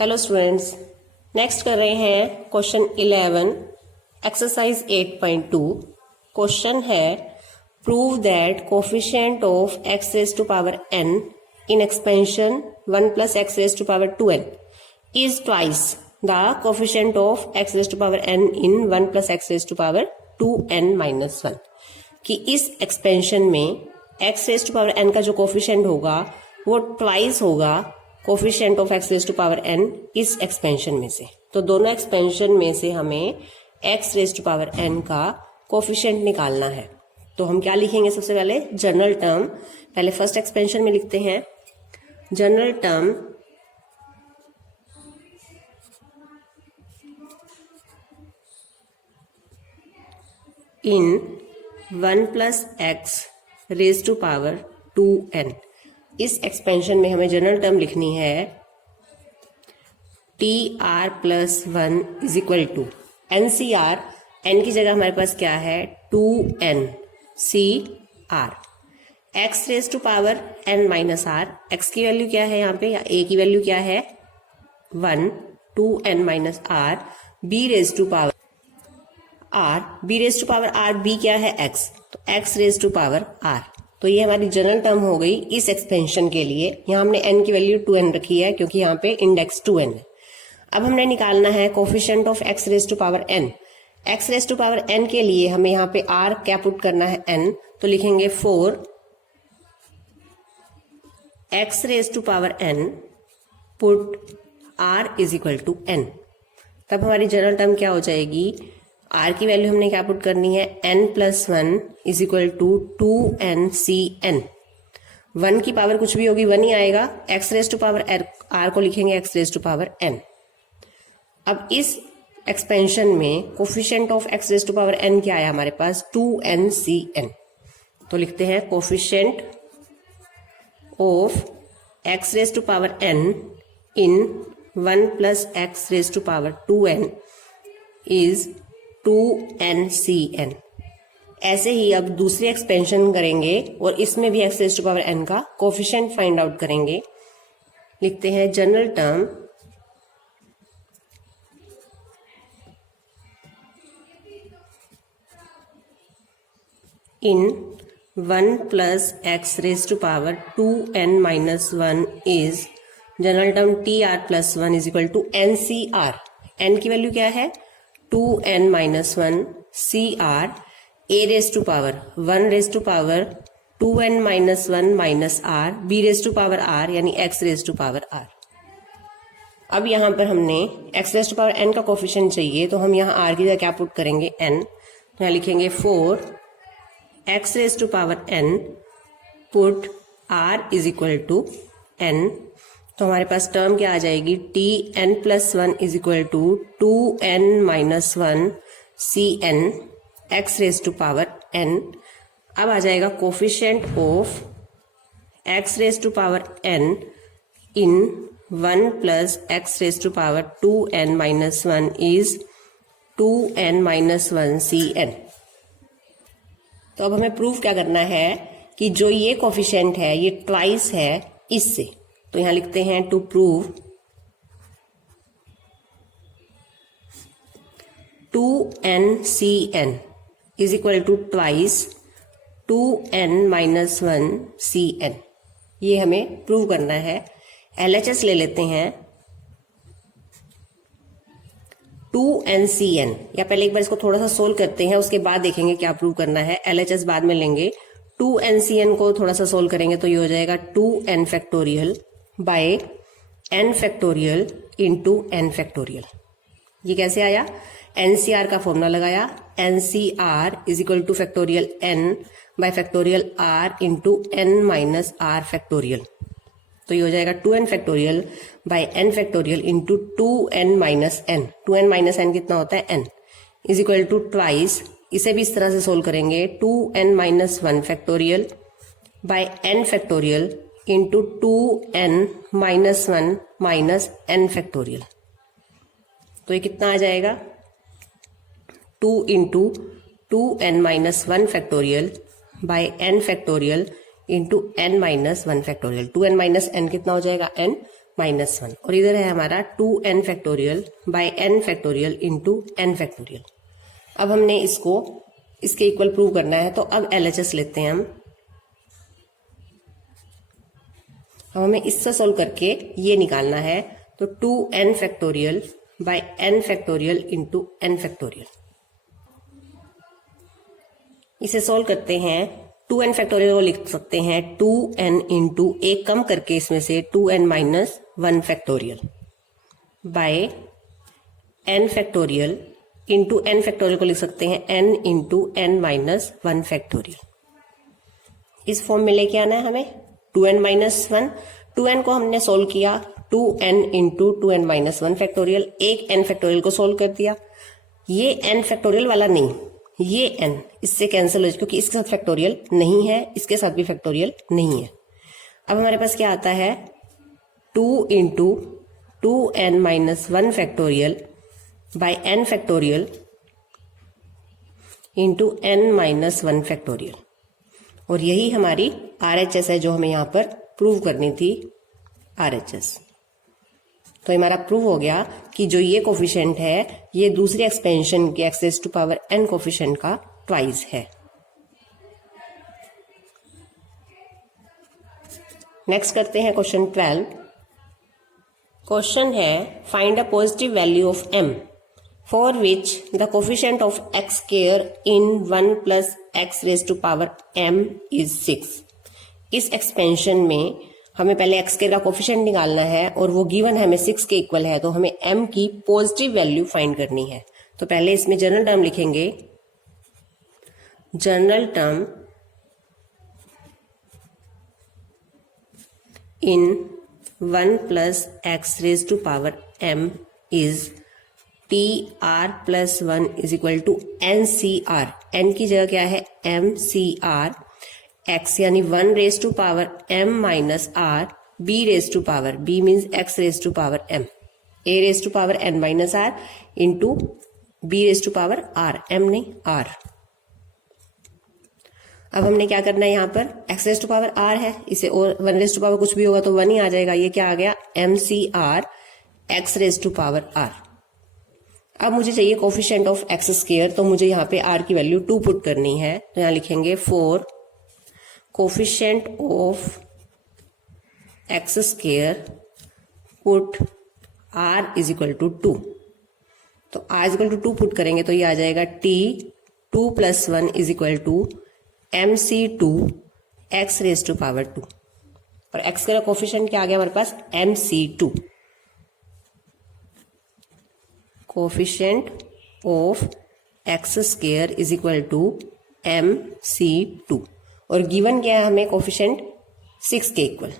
Hello students, next कर रहे हैं क्वेश्चन 11 एक्सरसाइज 8.2। क्वेश्चन है prove that coefficient of x raise to power n in expansion 1 plus x raise to power 2n is twice the coefficient of x raise to power n in 1 plus x raise to power 2n minus 1। कि इस expansion में x raise to power n का जो coefficient होगा वो twice होगा coefficient of x raise to power n इस expansion में से। तो दोनों एक्सपेंशन में से हमें x raise to power n का कोफिशिएंट निकालना है। तो हम क्या लिखेंगे? सबसे पहले जनरल टर्म, पहले फर्स्ट एक्सपेंशन में लिखते हैं general term in 1 plus x raise to power 2n। इस एक्सपेंशन में हमें जनरल टर्म लिखनी है T R plus 1 is equal to N C R. N की जगह हमारे पास क्या है? 2n C R. X raise to power n minus R. X की वैल्यू क्या है यहाँ पे, या a की वैल्यू क्या है? 1 2n minus R. b raise to power r। b raise to power r, b क्या है? x। तो x raise to power r। तो ये हमारी जनरल टर्म हो गई इस एक्सपेंशन के लिए। यहाँ हमने n की वैल्यू 2n रखी है क्योंकि यहाँ पे इंडेक्स 2n है। अब हमने निकालना है coefficient of x raise to power n। x raise to power n के लिए हमें यहाँ पे r क्या पुट करना है? n। तो लिखेंगे 4 x raise to power n put r is equal to n। तब हमारी जनरल टर्म क्या हो जाएगी? r की वैल्यू हमने क्या पुट करनी है? n plus 1 is equal to 2n C n। 1 की पावर कुछ भी होगी 1 ही आएगा। x raise to power r को लिखेंगे x raise to power n। अब इस एक्सपेंशन में coefficient of x raise to power n क्या आया हमारे पास? 2n C n। तो लिखते हैं coefficient of x raise to power n in 1 plus x raise to power 2n is 2n/n। ऐसे ही अब दूसरी एक्सपेंशन करेंगे और इसमें भी x raise to power n का कोफिशिएंट फाइंड आउट करेंगे। लिखते हैं general term in 1 plus x raise to power 2n minus 1 is general term T R plus 1 is equal to N C R. N की value क्या है? 2n minus 1 C R. a raise to power 1 raise to power 2n minus 1 minus R. b raise to power r यानी x raise to power r। अब यहाँ पर हमने x raise to power n का coefficient चाहिए, तो हम यहाँ r की जगह क्या पुट करेंगे? n। तो यहाँ लिखेंगे 4 x raise to power n put r is equal to n। तो हमारे पास टर्म क्या आ जाएगी? T N plus 1 is equal to 2n minus 1 C N x raise to power n। अब आ जाएगा coefficient of x raise to power n in 1 plus x raise to power 2n minus 1 is 2n minus 1 C N. तो अब हमें prove क्या करना है कि जो ये कोफिशिएंट है ये ट्वाइस है इससे। तो यहां लिखते हैं to prove 2n/n is equal to twice 2n minus 1 cn। ये हमें प्रूव करना है। LHS ले लेते हैं 2n/cn, या पहले एक बार इसको थोड़ा सा सोल्व करते हैं, उसके बाद देखेंगे क्या प्रूव करना है। LHS बाद में लेंगे। 2n/cn को थोड़ा सा सोल्व करेंगे तो ये हो जाएगा 2n factorial by n factorial into n factorial. ये कैसे आया? NCR का फॉर्मूला लगाया। NCR is equal to factorial n by factorial r into n minus r factorial. तो ये हो जाएगा 2n factorial by n factorial into 2n minus n। 2n minus n कितना होता है? n is equal to twice. इसे भी इस तरह से सोल्व करेंगे 2n minus 1 factorial by n factorial into 2n minus 1 minus n factorial. तो ये कितना आ जाएगा? 2 into 2n minus 1 factorial by n factorial into n minus 1 factorial. 2n minus n कितना हो जाएगा? n -1 और इधर है हमारा 2n factorial by n factorial into n factorial. अब हमने इसको इसके इक्वल प्रूव करना है, तो अब LHS लेते हैं हम। अब हमें इससे सोल्व करके ये निकालना है, तो 2n factorial by n factorial into n factorial. इसे सोल्व करते हैं, 2n फैक्टोरियल को लिख सकते हैं 2n इंटू एक कम करके इसमें से 2n minus 1 factorial by n factorial into n factorial को लिख सकते हैं n into n minus 1 factorial. इस फॉर्म में लेके आना है हमें 2n माइनस 1। 2n को हमने सोल्व किया 2n into 2n minus 1 factorial, एक n फैक्टोरियल को सोल्व कर दिया। ये n फैक्टोरियल वाला नहीं, ये n इससे कैंसिल हो जाए क्योंकि इसके साथ फैक्टोरियल नहीं है, इसके साथ भी फैक्टोरियल नहीं है। अब हमारे पास क्या आता है 2 into 2n minus 1 factorial by n factorial into n minus 1 factorial, और यही हमारी RHS है जो हमें यहां पर प्रूव करनी थी RHS। तो हमारा प्रूव हो गया कि जो ये कोफिशिएंट है ये दूसरे एक्सपेंशन के x raise to power n coefficient का ट्वाइस है। नेक्स्ट करते हैं क्वेश्चन 12। क्वेश्चन है find a positive value of m for which the coefficient of x square in 1 plus x raised to power m is 6। इस expansion में हमें पहले x स्क्वायर का कोफिशिएंट निकालना है और वो गिवन हमें 6 के इक्वल है, तो हमें m की पॉजिटिव वैल्यू फाइंड करनी है। तो पहले इसमें जनरल टर्म लिखेंगे, general term in 1 plus x raised to power m is TR plus 1 is equal to NCR। n की जगह क्या है MCR, x यानी 1 raise to power m minus r, b raise to power b means x raise to power m, a raise to power n minus r into b raise to power r, m नहीं r। अब हमने क्या करना है, यहाँ पर x raise to power r है, इसे और 1 रेज टू पावर कुछ भी होगा तो 1 ही आ जाएगा। ये क्या आ गया MCR x raise to power r। अब मुझे चाहिए कोफिशिएंट ऑफ एक्स स्क्वायर, तो मुझे यहाँ पे r की वैल्यू 2 पुट करनी है। तो यहाँ लिखेंगे for coefficient of x square put r is equal to 2। तो r is equal to 2 put करेंगे तो ये आ जाएगा t 2 plus 1 is equal to MC2 x raise to power 2, और x का कोफिशिएंट क्या आ गया हमारे पास MC2, coefficient of x square is equal to MC2, और गिवन क्या है हमें कोफिशिएंट 6 के equal,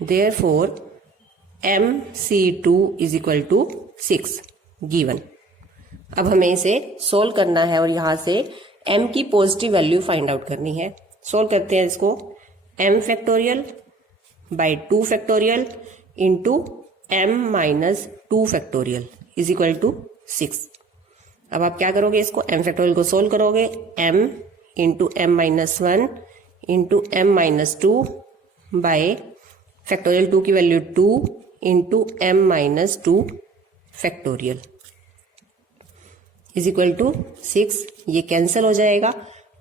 therefore MC2 is equal to 6 given. अब हमें इसे सोल्व करना है और यहां से m की पॉजिटिव वैल्यू फाइंड आउट करनी है। सोल्व करते हैं इसको, m factorial by 2 factorial into m minus 2 factorial is equal to 6। अब आप क्या करोगे, इसको m फैक्टोरियल को सोल्व करोगे, m into m minus 1 into m minus 2 by factorial 2 की value 2 into m minus 2 factorial is equal to 6। ये cancel हो जाएगा,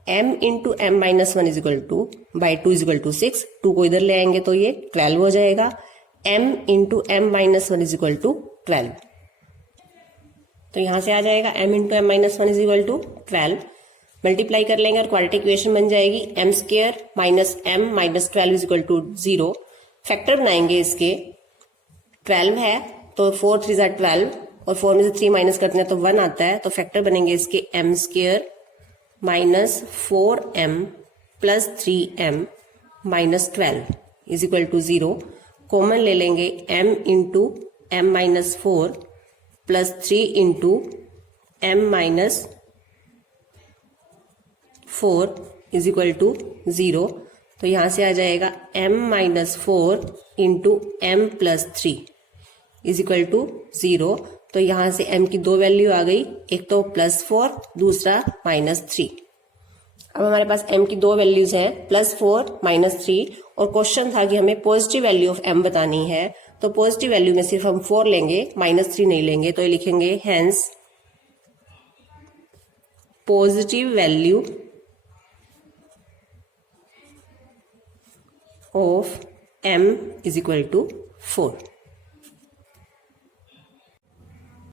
m into m minus 1 is equal to by 2 is equal to 6, 2 को इधर ले आएंगे तो ये 12 हो जाएगा, m into m minus 1 is equal to 12। तो यहां से आ जाएगा m into m minus 1 is equal to 12, multiply कर लेंगे और क्वाड्रेटिक इक्वेशन बन जाएगी m square minus m minus 12 is equal to 0। Factor बनाएंगे इसके, 12 है तो 4 3 ज़ा 12 और 4 में से 3 माइनस करते हैं तो 1 आता है, तो फैक्टर बनेंगे इसके m square minus 4m plus 3m minus 12 is equal to 0। Common ले लेंगे m into m minus 4 plus 3 into m minus 4 is equal to 0। तो यहां से आ जाएगा m minus 4 into m plus 3 is equal to 0। तो यहां से m की 2 वैल्यू आ गई, एक तो +4 दूसरा -3। अब हमारे पास m की दो वैल्यूज हैं, +4 -3, और क्वेश्चन था कि हमें पॉजिटिव वैल्यू ऑफ m बतानी है। तो पॉजिटिव वैल्यू में सिर्फ हम 4 लेंगे, -3 नहीं लेंगे। तो ये लिखेंगे hence positive value of m is equal to 4।